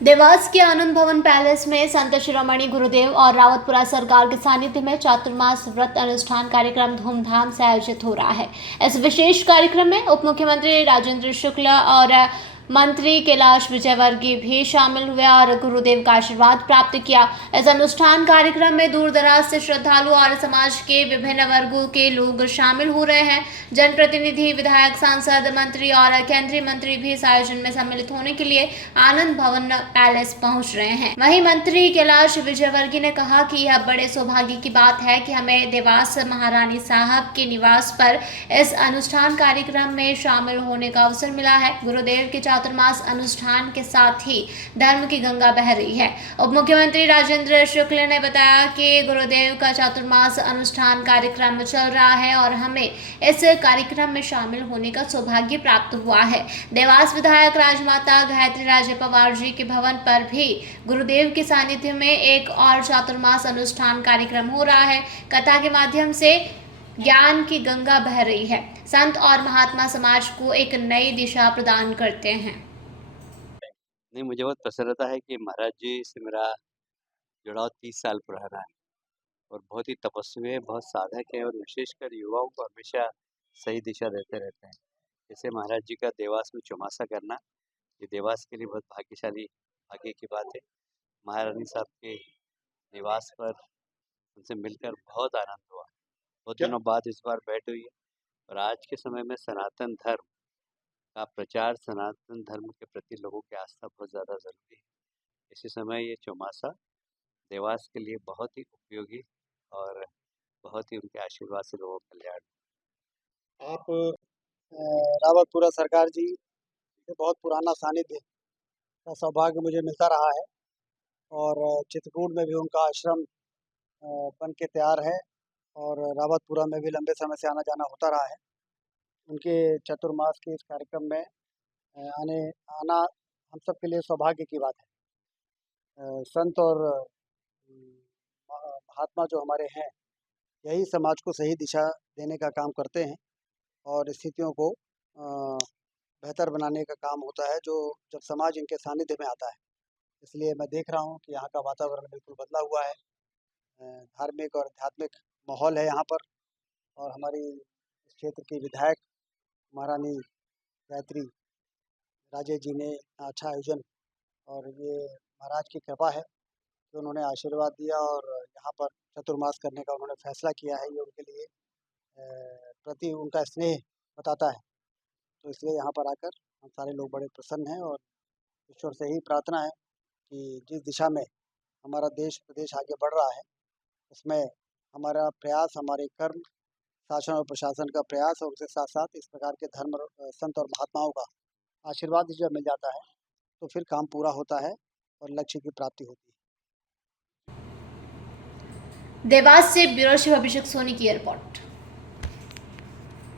देवास के आनंद भवन पैलेस में संत शिरोमणि गुरुदेव और रावतपुरा सरकार के सानिध्य में चातुर्मास व्रत अनुष्ठान कार्यक्रम धूमधाम से आयोजित हो रहा है। इस विशेष कार्यक्रम में उप मुख्यमंत्री राजेंद्र शुक्ल और मंत्री कैलाश विजयवर्गीय भी शामिल हुए और गुरुदेव का आशीर्वाद प्राप्त किया। इस अनुष्ठान कार्यक्रम में दूर दराज से श्रद्धालु और समाज के विभिन्न वर्गों के लोग शामिल हो रहे हैं। जनप्रतिनिधि, विधायक, सांसद, मंत्री और केंद्रीय मंत्री भी इस आयोजन में सम्मिलित होने के लिए आनंद भवन पैलेस पहुंच रहे हैं। वहीं मंत्री कैलाश विजयवर्गीय ने कहा कि यह बड़े सौभाग्य की बात है कि हमें देवास महारानी साहब के निवास पर इस अनुष्ठान कार्यक्रम में शामिल होने का अवसर मिला है। गुरुदेव के चातुर्मास अनुष्ठान के साथ ही धर्म की गंगा बह रही है। उप मुख्यमंत्री राजेंद्र शुक्ल ने बताया कि गुरुदेव का चातुर्मास अनुष्ठान कार्यक्रम चल रहा है और हमें इस कार्यक्रम में शामिल होने का सौभाग्य प्राप्त हुआ है। देवास विधायक राजमाता गायत्री राजे पवार जी के भवन पर भी गुरुदेव के सानिध्य में एक और चातुर्मास अनुष्ठान कार्यक्रम हो रहा है। कथा के माध्यम से ज्ञान की गंगा बह रही है। संत और महात्मा समाज को एक नई दिशा प्रदान करते हैं। नहीं, मुझे बहुत प्रसन्नता है कि महाराज जी से मेरा जुड़ाव 30 साल पुराना है और बहुत ही तपस्वी है, बहुत साधक है और विशेषकर युवाओं को हमेशा सही दिशा देते रहते हैं। जैसे महाराज जी का देवास में चौमासा करना, ये देवास के लिए बहुत भाग्यशाली भाग्य की बात है। महारानी साहब के निवास पर उनसे मिलकर बहुत आनंद हुआ। बहुत दिनों बाद इस बार भेंट हुई है और आज के समय में सनातन धर्म का प्रचार, सनातन धर्म के प्रति लोगों की आस्था बहुत ज़्यादा ज़रूरी है। इसी समय ये चौमासा देवास के लिए बहुत ही उपयोगी और बहुत ही उनके आशीर्वाद से लोगों का कल्याण। आप रावतपुरा सरकार जी से बहुत पुराना सानिध्य का सौभाग्य मुझे मिलता रहा है और चित्रकूट में भी उनका आश्रम बन के तैयार है और रावतपुरा में भी लंबे समय से आना जाना होता रहा है। उनके चतुर्मास के इस कार्यक्रम में आना हम सब के लिए सौभाग्य की बात है। संत और महात्मा जो हमारे हैं, यही समाज को सही दिशा देने का काम करते हैं और स्थितियों को बेहतर बनाने का काम होता है, जो जब समाज इनके सानिध्य में आता है। इसलिए मैं देख रहा हूँ कि यहाँ का वातावरण बिल्कुल बदला हुआ है। धार्मिक और आध्यात्मिक माहौल है यहाँ पर और हमारी इस क्षेत्र की विधायक महारानी गायत्री राजे जी ने इतना अच्छा आयोजन और ये महाराज की कृपा है कि उन्होंने आशीर्वाद दिया और यहाँ पर चतुर्मास करने का उन्होंने फैसला किया है। ये उनके लिए प्रति उनका स्नेह बताता है। तो इसलिए यहाँ पर आकर हम सारे लोग बड़े प्रसन्न हैं और ईश्वर से ही प्रार्थना है कि जिस दिशा में हमारा देश प्रदेश आगे बढ़ रहा है, उसमें हमारा प्रयास, हमारे कर्म, शासन और प्रशासन का प्रयास और उसके साथ साथ इस प्रकार के धर्म संत और महात्माओं का आशीर्वाद जब मिल जाता है तो फिर काम पूरा होता है और लक्ष्य की प्राप्ति होती है। देवास से ब्यूरो चीफ अभिषेक सोनी की रिपोर्ट।